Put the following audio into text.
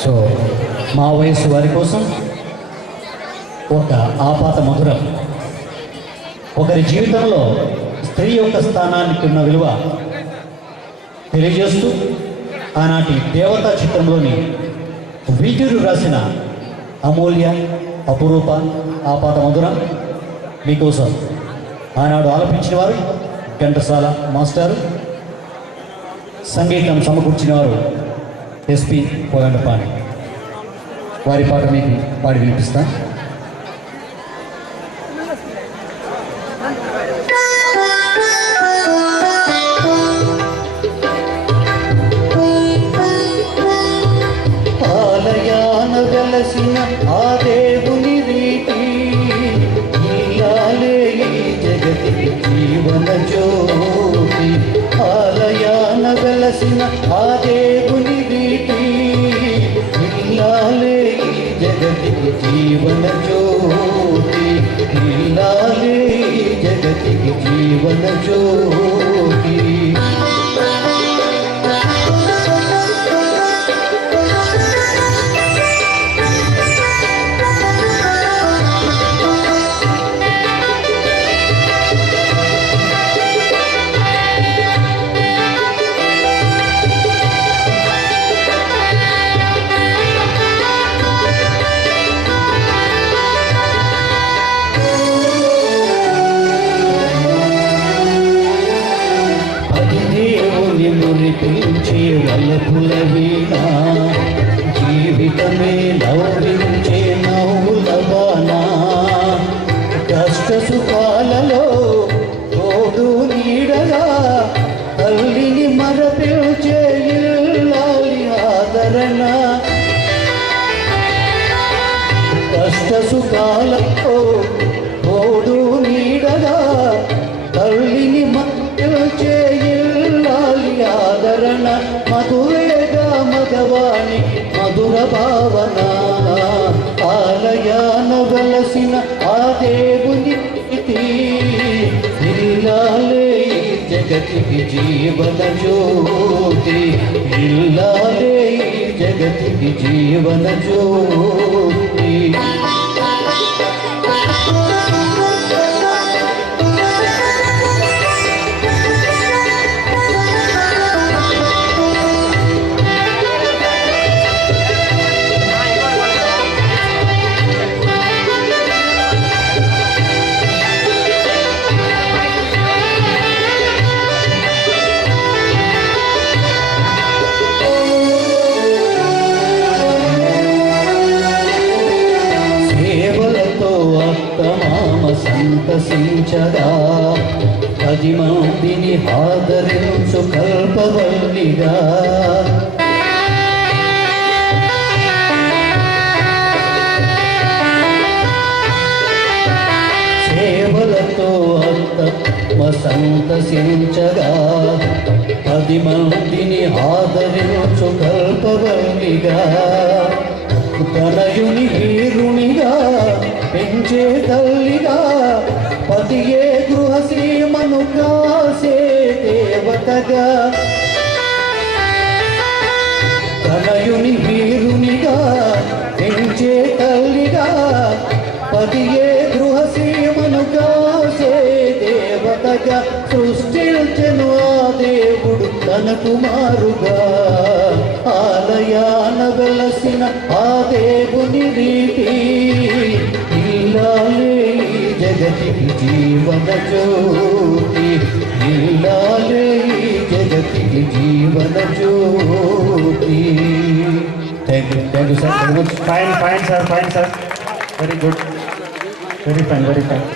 So మా వయసు వారి కోసం ఒక ఆపాత మధురం, ఒకరి జీవితంలో స్త్రీ యొక్క స్థానానికి ఉన్న విలువ తెలియజేస్తూ ఆనాటి దేవతా చిత్రంలోని వీరుడు రాసిన అమూల్య అపురూప ఆపాత మధురం మీకోసం ఆనాడు ఆలపించిన వారు ఘంటసాల మాస్టారు, సంగీతం సమకూర్చిన వారు ఎస్పి పోలండపాణి. వారి పాట మీకు పాడి వినిపిస్తాను. ఆలయాన వెలసిన ఆ దేవుని రీతి ఇల్లాలే ఈ జగతికి జీవన జ్యోతి. ఆలయాన వెలసిన ఆ దేవుని రీతి ఇల్లాలే ఈ జగతికి జీవన జ్యోతి. ఇల్లాలే ఈ జగతికి జీవన జ్యోతి. మురిపించే వలపుల వీణ, జీవితమే నవ్వించే నవ్వుల బాణ. కష్ట సుఖాలలో తోడు నీడగా తల్లిని మరపిల్చే ఇల్లాలి ఆదరణ. కష్ట సుఖాలలో తోడు నీడగా తల్లిని మరపిల్చే ఆదరణ. మధురేగా మగవాణి మధుర భావన. ఆలయాన వెలసిన ఆ దేవుని ఇల్లాలే జగతికి జీవన జ్యోతి. ఇల్లాలే జగతికి జీవన జ్యోతి. సంతసించగా 10 మందిని ఆదరించు కల్పవల్లిగా. సేవలతో ఆత్మ సంతసించగా 10 మందిని ఆదరించు కల్పవల్లిగా. తనయుని వీరునిగా పెంచే తల్లిగా, పతియే గృహసీమను కాసే దేవతగా. తనయుని వీరునిగా పెంచే తల్లిగా, పతియే గృహసీమను కాసే దేవతగా. సృష్టించెను ఆ దేవుడు తన కుమారుగా. ఆలయాన వెలసిన ఆ దేవుని రీతి ఇల్లాలే జగతికి జీవన జ్యోతి. ఇల్లాలే జగతికి జీవన జ్యోతి. Thank you sir. Very much. Fine sir, fine sir. Very good, very fine, very fine.